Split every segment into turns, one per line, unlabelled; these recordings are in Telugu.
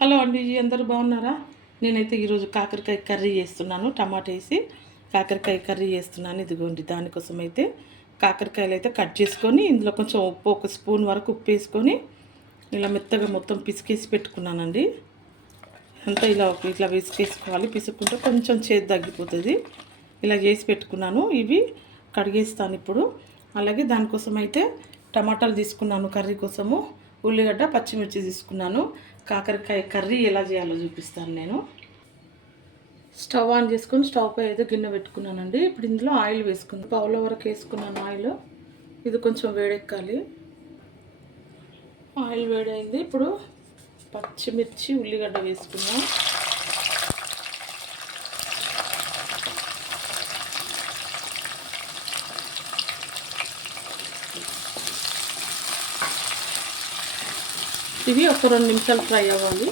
హలో అండి అందరూ బాగున్నారా? నేనైతే ఈరోజు కాకరకాయ కర్రీ చేస్తున్నాను టమాటా వేసి కాకరకాయ కర్రీ చేస్తున్నాను. ఇదిగోండి దానికోసం అయితే కాకరకాయలు అయితే కట్ చేసుకొని ఇందులో కొంచెం ఉప్పు ఒక స్పూన్ వరకు ఉప్పు వేసుకొని ఇలా మెత్తగా మొత్తం పిసికేసి పెట్టుకున్నానండి. అంతా ఇలా ఇట్లా పిసికేసుకోవాలి పిసుక్కుంటే కొంచెం చేతి తగ్గిపోతుంది. ఇలా చేసి పెట్టుకున్నాను. ఇవి కడిగేస్తాను ఇప్పుడు. అలాగే దానికోసం అయితే టమాటాలు తీసుకున్నాను కర్రీ కోసము. ఉల్లిగడ్డ పచ్చిమిర్చి తీసుకున్నాను. కాకరకాయ కర్రీ ఎలా చేయాలో చూపిస్తాను నేను. స్టవ్ ఆన్ చేసుకొని స్టవ్ పై అయితే గిన్నె పెట్టుకున్నానండి. ఇప్పుడు ఇందులో ఆయిల్ వేసుకుంది. పావుల వరకు వేసుకున్నాను ఆయిల్. ఇది కొంచెం వేడెక్కాలి. ఆయిల్ వేడైంది. ఇప్పుడు పచ్చిమిర్చి ఉల్లిగడ్డ వేసుకున్నాను ఇవి ఒక రెండు నిమిషాలు ఫ్రై అవ్వాలి.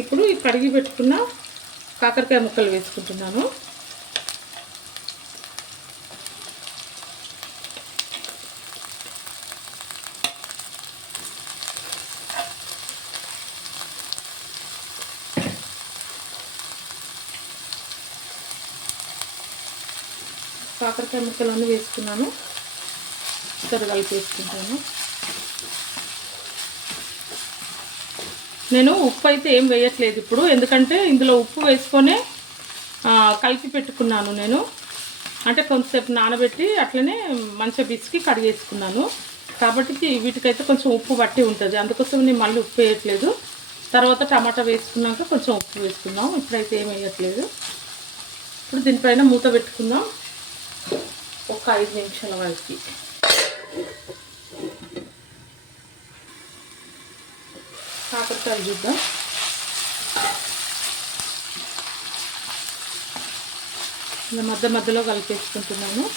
ఇప్పుడు ఈ కడిగి పెట్టుకున్న కాకరకాయ ముక్కలు వేసుకుంటున్నాను. కాకరకాయ ముక్కలన్నీ వేసుకున్నాను. ఇక్కడ కలిపేసుకుంటాను. నేను ఉప్పు అయితే ఏం వేయట్లేదు ఇప్పుడు ఎందుకంటే ఇందులో ఉప్పు వేసుకొనే కలిపి పెట్టుకున్నాను నేను. అంటే కొంతసేపు నానబెట్టి అట్లనే మంచిగా బిసికి కడిగేసుకున్నాను. కాబట్టి వీటికైతే కొంచెం ఉప్పు పట్టి ఉంటుంది. అందుకోసం నేను మళ్ళీ ఉప్పు వేయట్లేదు. తర్వాత టమాటా వేసుకున్నాక కొంచెం ఉప్పు వేసుకుందాం. ఇప్పుడైతే ఏం వేయట్లేదు. ఇప్పుడు దీనిపైన మూత పెట్టుకుందాం. ఒక ఐదు నిమిషాల వరకు. కాకరకాయలు చూద్దాం. ఇలా మధ్య మధ్యలో కలిపేసుకుంటున్నాను.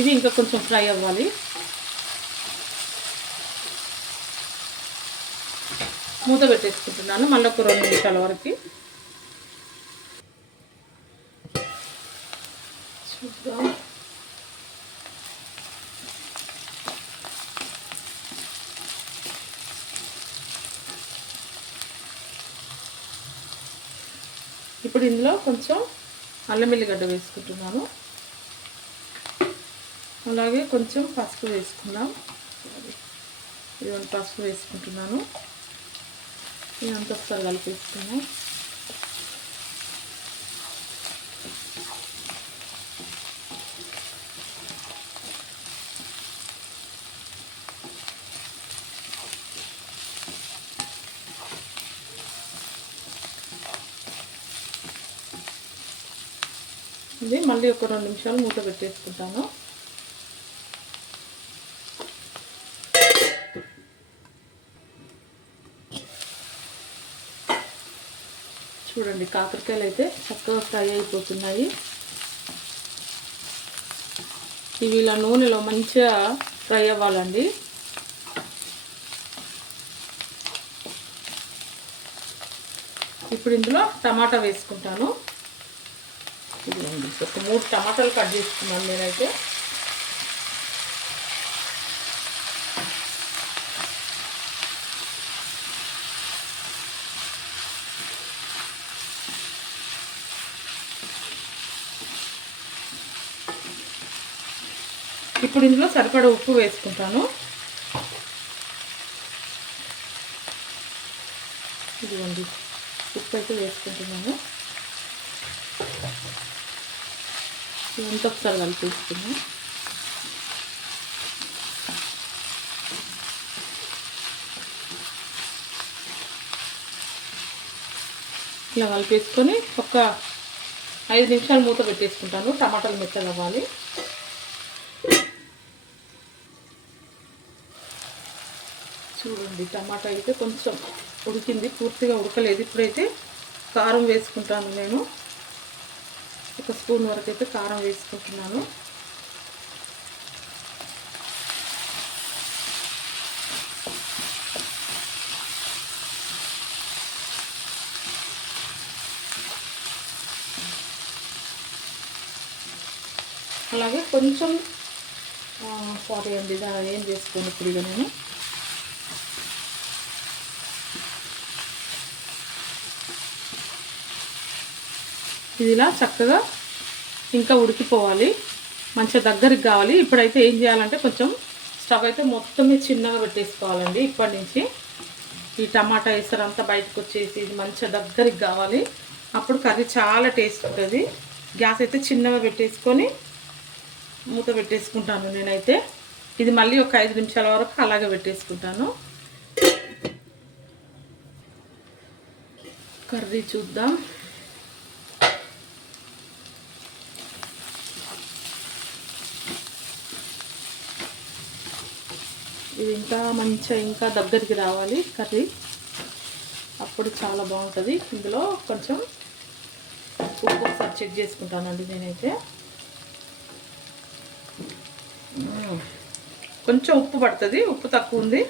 ఇది ఇంకా కొంచెం ఫ్రై అవ్వాలి. మూత పెట్టేసుకుంటున్నాను. మళ్ళీ ఒక రెండు నిమిషాల వరకు. చూద్దాం ఇప్పుడు ఇందులో కొంచెం అల్లం వెల్లిగడ్డ వేసుకుంటున్నాను. అలాగే కొంచెం పసుపు వేసుకుందాం. ఇదంతా పసుపు వేసుకుంటున్నాను. ఇదంతా ఒకసారి కలిపేసుకున్నాం ఇది మళ్ళీ ఒక రెండు నిమిషాలు మూత పెట్టేసుకుంటాను. చూడండి కాకరకాయలు అయితే చక్కగా ఫ్రై అయిపోతున్నాయి. ఇవి ఇలా నూనెలో మంచిగా ఫ్రై అవ్వాలండి. ఇప్పుడు ఇందులో టమాటా వేసుకుంటాను. ఇదిగోండి. ఒక మూడు టమాటాలు కట్ చేసుకున్నాను నేనైతే. ఇప్పుడు ఇందులో సరిపడ ఉప్పు వేసుకుంటాను. ఇదిగోండి. ఉప్పు అయితే వేసుకుంటున్నాను. ఇదంతా ఒకసారి కలిపేసుకున్నాం ఇలా కలిపేసుకొని ఒక ఐదు నిమిషాలు మూత పెట్టేసుకుంటాను. టమాటాలు మెత్తలు అవ్వాలి. చూడండి టమాటా అయితే కొంచెం ఉడికింది పూర్తిగా ఉడకలేదు. ఇప్పుడైతే కారం వేసుకుంటాను నేను. ఒక స్పూన్ వరకు అయితే కారం వేసుకుంటున్నాను. అలాగే కొంచెం సారీ అండి ఇది ఏం చేసుకోను ఇప్పుడు ఇక నేను. ఇది ఇలా చక్కగా ఇంకా ఉడికిపోవాలి. మంచిగా దగ్గరికి కావాలి. ఇప్పుడైతే ఏం చేయాలంటే కొంచెం స్టవ్ అయితే మొత్తమే చిన్నగా పెట్టేసుకోవాలండి. ఇప్పటి నుంచి ఈ టమాటా అంతా బయటకు వచ్చేసి ఇది మంచిగా దగ్గరికి కావాలి. అప్పుడు కర్రీ చాలా టేస్ట్ ఉంటుంది. గ్యాస్ అయితే చిన్నగా పెట్టేసుకొని మూత పెట్టేసుకుంటాను నేనైతే. ఇది మళ్ళీ ఒక ఐదు నిమిషాల వరకు అలాగే పెట్టేసుకుంటాను. కర్రీ చూద్దాం. ఇది ఇంకా మంచిగా ఇంకా దగ్గరికి రావాలి కర్రీ. అప్పుడు చాలా బాగుంటుంది. ఇందులో కొంచెం ఉప్పు ఒకసారి చెక్ చేసుకుంటానండి నేనైతే. కొంచెం ఉప్పు పడుతుంది. ఉప్పు తక్కువ ఉంది.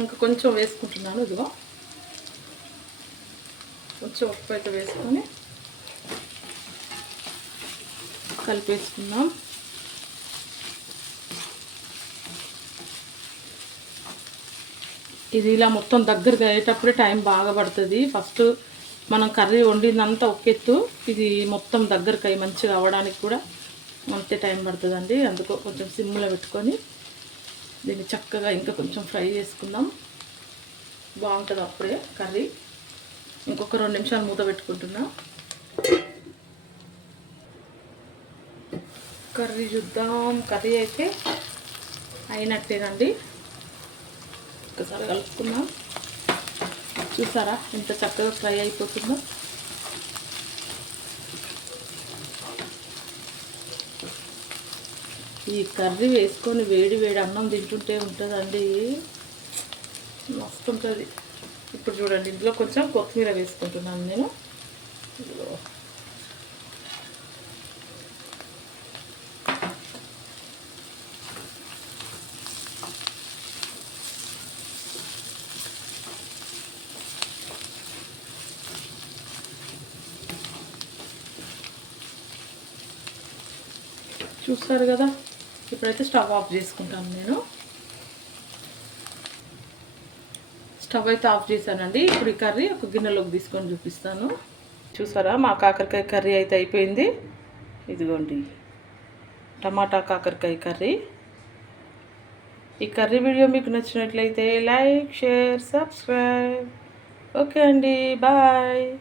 ఇంకా కొంచెం వేసుకుంటున్నాను ఇదిగో. కొంచెం ఉప్పు అయితే వేసుకొని కలిపేసుకుందాం. ఇది ఇలా మొత్తం దగ్గరగా అయ్యేటప్పుడే టైం బాగా పడుతుంది. ఫస్ట్ మనం కర్రీ వండిందంతా ఒకెత్తు ఇది మొత్తం దగ్గరకు అయ్యి మంచిగా అవ్వడానికి కూడా అంతే టైం పడుతుందండి. అందుకో కొంచెం సిమ్లో పెట్టుకొని దీన్ని చక్కగా ఇంకా కొంచెం ఫ్రై చేసుకుందాం. బాగుంటుంది అప్పుడే కర్రీ. ఇంకొక రెండు నిమిషాలు మూత పెట్టుకుంటున్నా. కర్రీ చూద్దాం. కర్రీ అయితే అయినట్టేనండి. ఒక్కసారి కలుపుకున్నాం చూసారా ఎంత చక్కగా ఫ్రై అయిపోతుందో? ఈ కర్రీ వేసుకొని వేడి వేడి అన్నం తింటుంటే ఉంటుందండి. మస్తు ఉంటుంది. ఇప్పుడు చూడండి ఇందులో కొంచెం కొత్తిమీర వేసుకుంటున్నాను నేను. చూస్తారు కదా? ఇప్పుడైతే స్టవ్ ఆఫ్ చేసుకుంటాను నేను. స్టవ్ అయితే ఆఫ్ చేశానండి. ఇప్పుడు ఈ కర్రీ ఒక గిన్నెలోకి తీసుకొని చూపిస్తాను. చూసారా? మా కాకరకాయ కర్రీ అయితే అయిపోయింది. ఇదిగోండి. టమాటా కాకరకాయ కర్రీ. ఈ కర్రీ వీడియో మీకు నచ్చినట్లయితే లైక్ షేర్ సబ్స్క్రైబ్. ఓకే అండి. బాయ్.